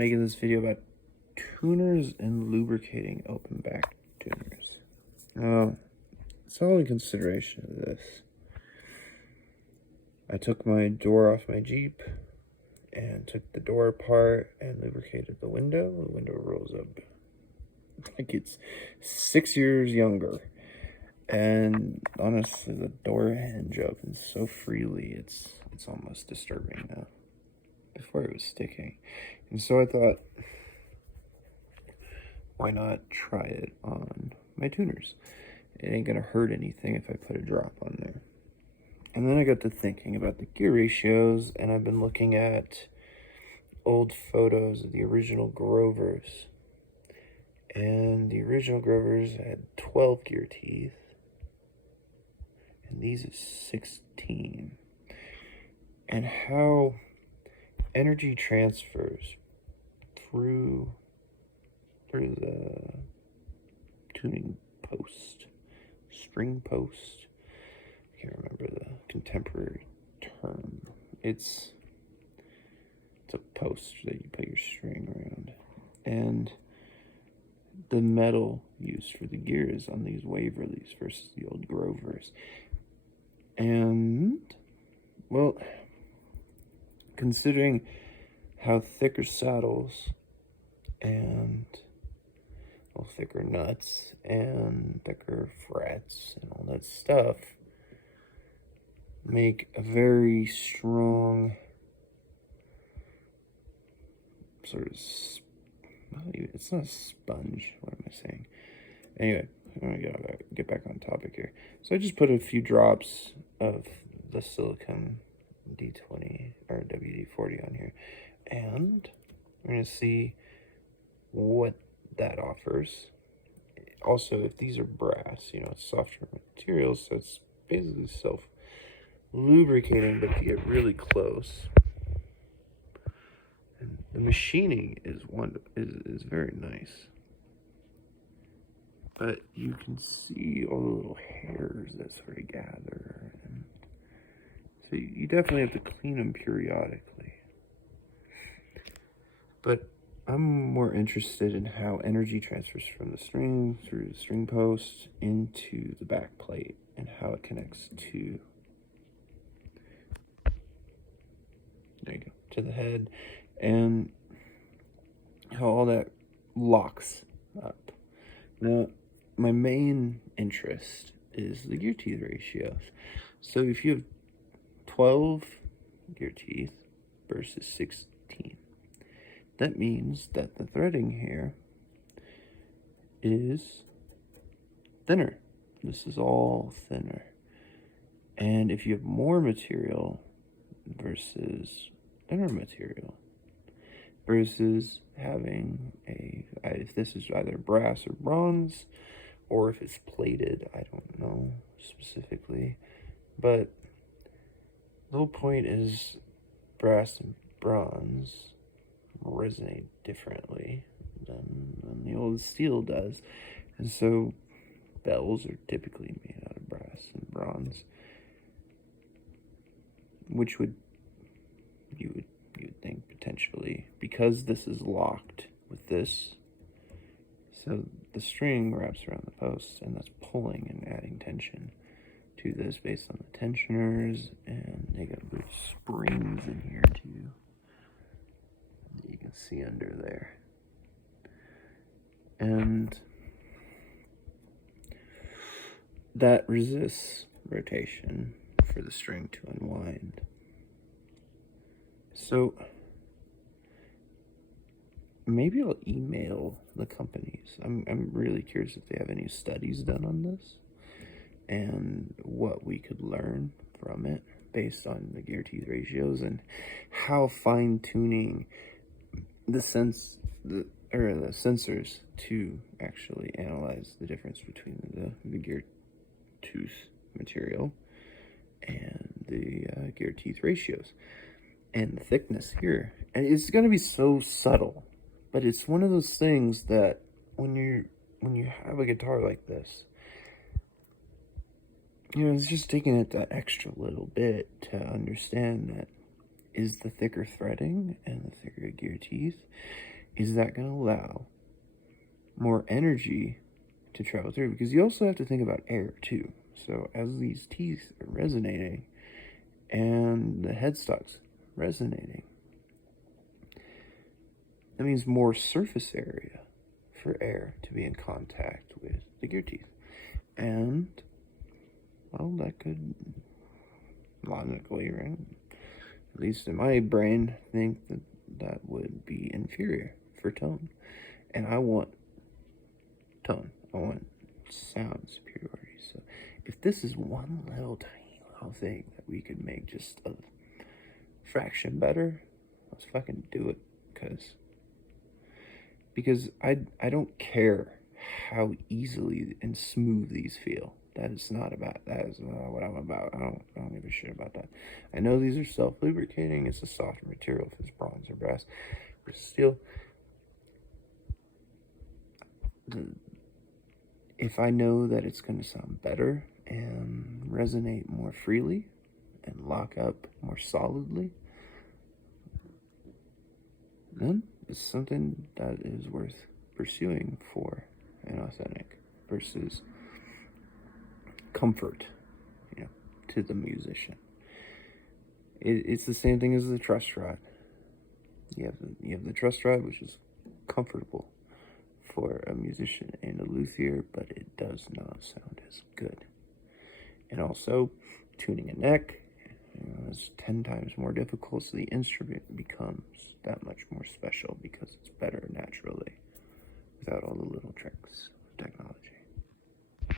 making this video about tuners and lubricating open back tuners. It's all in consideration of this. I took my door off my Jeep and took the door apart and lubricated the window. The window rolls up like it's 6 years younger. And honestly, the door hinge opens so freely, it's almost disturbing now. Before it was sticking. And so I thought, why not try it on my tuners? It ain't gonna hurt anything if I put a drop on there. And then I got to thinking about the gear ratios, and I've been looking at old photos of the original Grovers. And the original Grovers had 12 gear teeth, and these is 16. And how energy transfers through the tuning post, string post. I can't remember the contemporary term. It's a post that you put your string around, and the metal used for the gears on these Waverlys versus the old Grovers. And well, considering how thicker saddles and thicker nuts and thicker frets and all that stuff make a very strong sort of, it's not a sponge, what am I saying? Anyway, I'm gonna get back on topic here. So I just put a few drops of the silicone D20 or WD-40 on here, and we're gonna see what that offers. Also, if these are brass, it's softer materials, so it's basically self-lubricating. But if you get really close, and the machining is very nice, but you can see all the little hairs that sort of gather, and so you definitely have to clean them periodically. But I'm more interested in how energy transfers from the string through the string post into the back plate, and how it connects to, there you go, to the head, and how all that locks up. Now, my main interest is the gear teeth ratios. So if you have 12 gear teeth versus 16, that means that the threading here is thinner. This is all thinner. And if you have more material versus thinner material, versus having if this is either brass or bronze, or if it's plated, I don't know specifically, but the whole point is brass and bronze resonate differently than the old steel does, and so bells are typically made out of brass and bronze, which you would think potentially, because this is locked with this, so the string wraps around the post, and that's pulling and adding tension to this based on the tensioners, and they got little springs in here too that you can see under there, and that resists rotation for the string to unwind. So maybe I'll email the companies. I'm really curious if they have any studies done on this and what we could learn from it based on the gear teeth ratios, and how fine-tuning the sensors to actually analyze the difference between the gear tooth material and the gear teeth ratios and the thickness here. And it's going to be so subtle, but it's one of those things that when you have a guitar like this, it's just taking it that extra little bit to understand that is the thicker threading and the thicker gear teeth, is that going to allow more energy to travel through? Because you also have to think about air too. So as these teeth are resonating and the headstock's resonating, that means more surface area for air to be in contact with the gear teeth. And, well, that could logically, right? At least in my brain, think that that would be inferior for tone. And I want tone. I want sound superiority. So if this is one little tiny little thing that we could make just a fraction better, let's fucking do it. Because I don't care how easily and smooth these feel. That is not what I'm about. I don't give a shit about that. I know these are self-lubricating. It's a softer material if it's bronze or brass or steel. If I know that it's going to sound better and resonate more freely and lock up more solidly, then it's something that is worth pursuing for an authentic versus comfort, to the musician. It's the same thing as the truss rod. You have the truss rod, which is comfortable for a musician and a luthier, but it does not sound as good. And also, tuning a neck is 10 times more difficult, so the instrument becomes that much more special because it's better naturally without all the little tricks of technology.